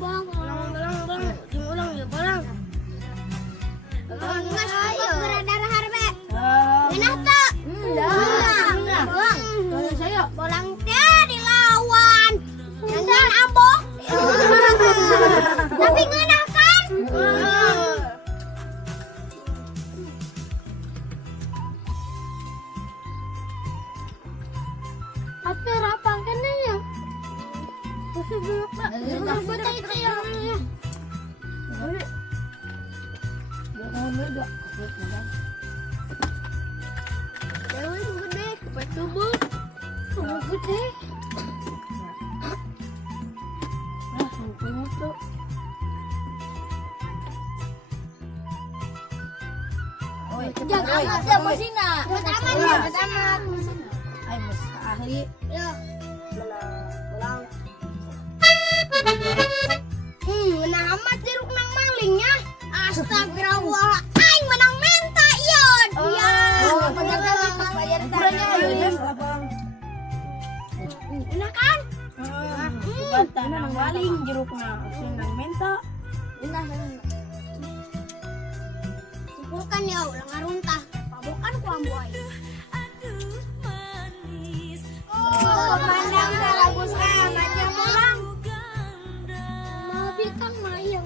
Bang. Bang. Diulang ya, Bang. Bang, ayo. Berada harbe. Genah tak? Enggak. Bang. Saya bolang teh dilawan. Jangan abok. Tapi ngeunah kan? Apa rapang kena ya? Terus dulu Pak. Betul itu ya. Boleh. Jangan beda. Dewi gede, kupat tubuh. Gede. Nah, punya tuh. Jangan ada mesinnya. Pertama. Ayo mas ahli. Ya. Pulang. Menang amat jeruk nang malingnya. Astagfirullah. Aing menang menta ion. Iya. Enak kan? Bata nang maling jerukna nang menta. Bukan ya ulang aruntah. Pabokan ku amboy. Oh, pandang bagus macam ulang. Mabi kan mayang.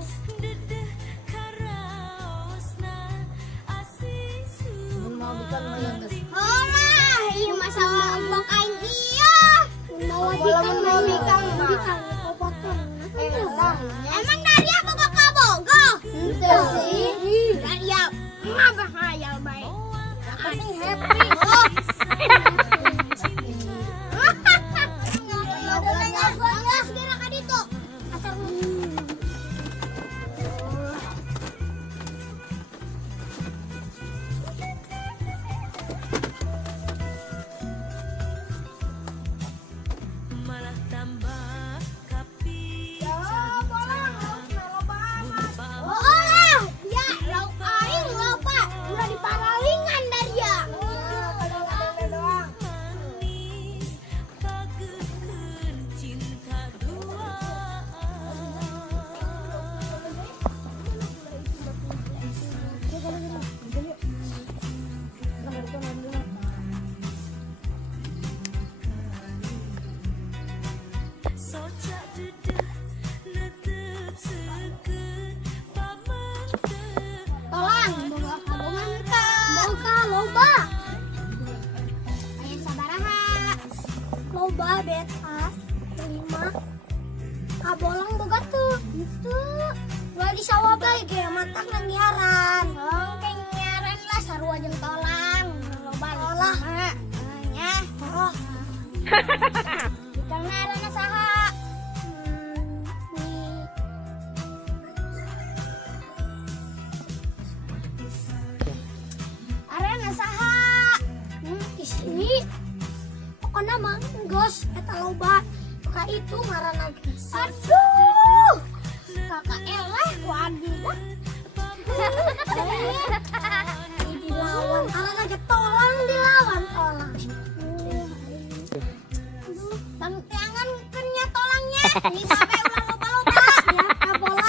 Mau bikin mayang guys. Holah, ieu masalah ambok aing ieu. Mau bikan kobokan. Emang dari apa bakal bogo? Henteu sih. Dari apa hayal baik. Penting happy. Loba beta 5 kabolang boga tuh itu ulah di sawah bae ge matak nang ngiaran keng ngiaran lah sarua jeung tolang loba olah nya oh kang ngaranna saha arana saha di sini pokoknya mah gos eta loba ka itu ngaranna aduh kakak eleh ku adi dah dilawan karena ge tolang dilawan tolang tangan kenya tolangnya ini sampai ulah loba-loba ya kabola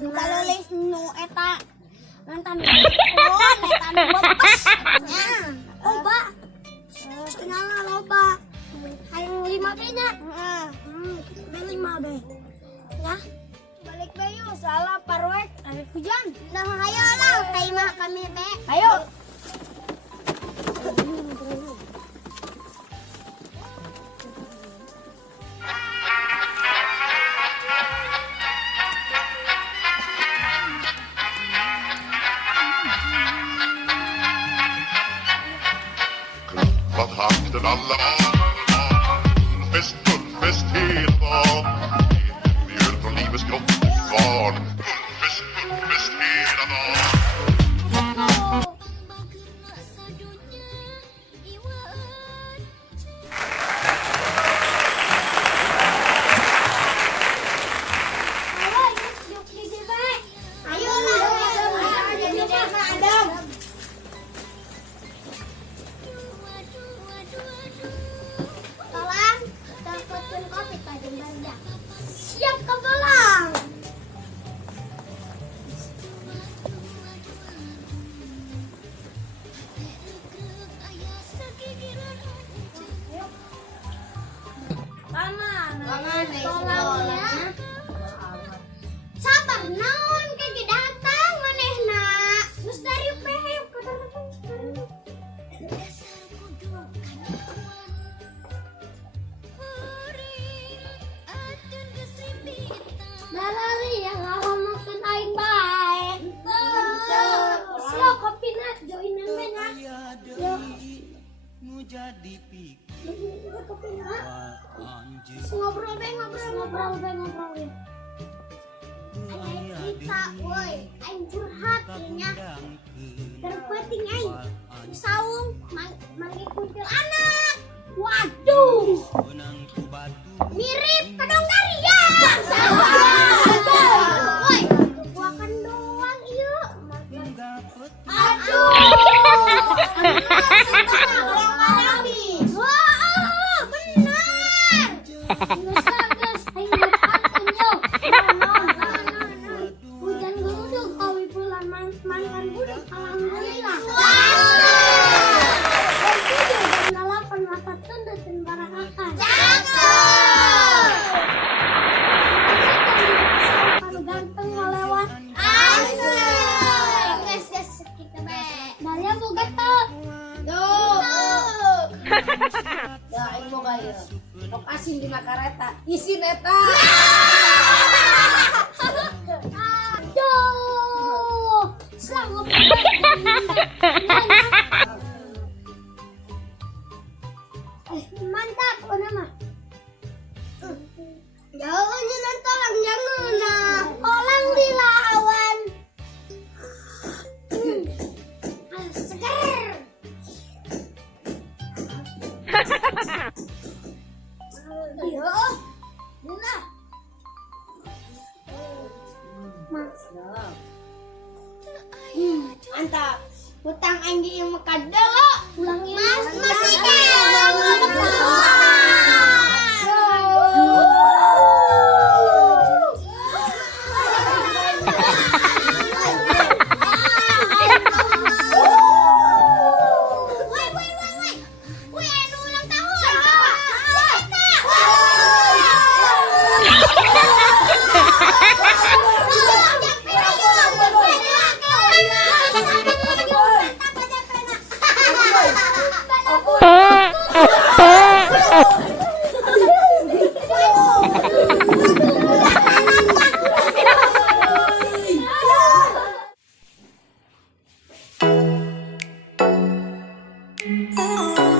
galolis nu eta lantan eta nu bepes nya loba setengah loba hayang 5 benya be 5 be ya balik bayu salah parwek ada hujan nah hayo lah kaimah kami be ayo Klappat hakten alla Fullfest hela dagen Mjöl från livets grottekvarn Fullfest hela dagen kopi tajam aja. Siap kebelang. Tolongnya. Sabar naon kaki datang manehna. Terus dari pehep Dalali ya ngawang maksud aing bae. Slow kopi na joinan we na. Yo. Kopi na. Ngobrol be. Aing cerita, woi. Aing curhat nya. Terpenting aing. Saung manggil kuntil anak. Waduh. Mirip kedong Daria. Woi, buakan doang ieu. Aduh. Wah, benar. Geus aing pantun yo. Hujan geruduk kawi bulan mantan budak alhamdulillah. Dan 8 mata tunduk dan barakakan. Kalau ganteng melewat. Asik. Guys, kita be. Dalia boga tuh. Ya, aing boga ieu. Sok asin dina kareta. Isin eta. Aduh. Selamat mantap, oh nama. Jauhnya nontolang jangan. Olang dilawan. Seger. Yo, Dina. Mas. Mantap. Hutang aing di yang makada lo. Ulangnya. Masih Oh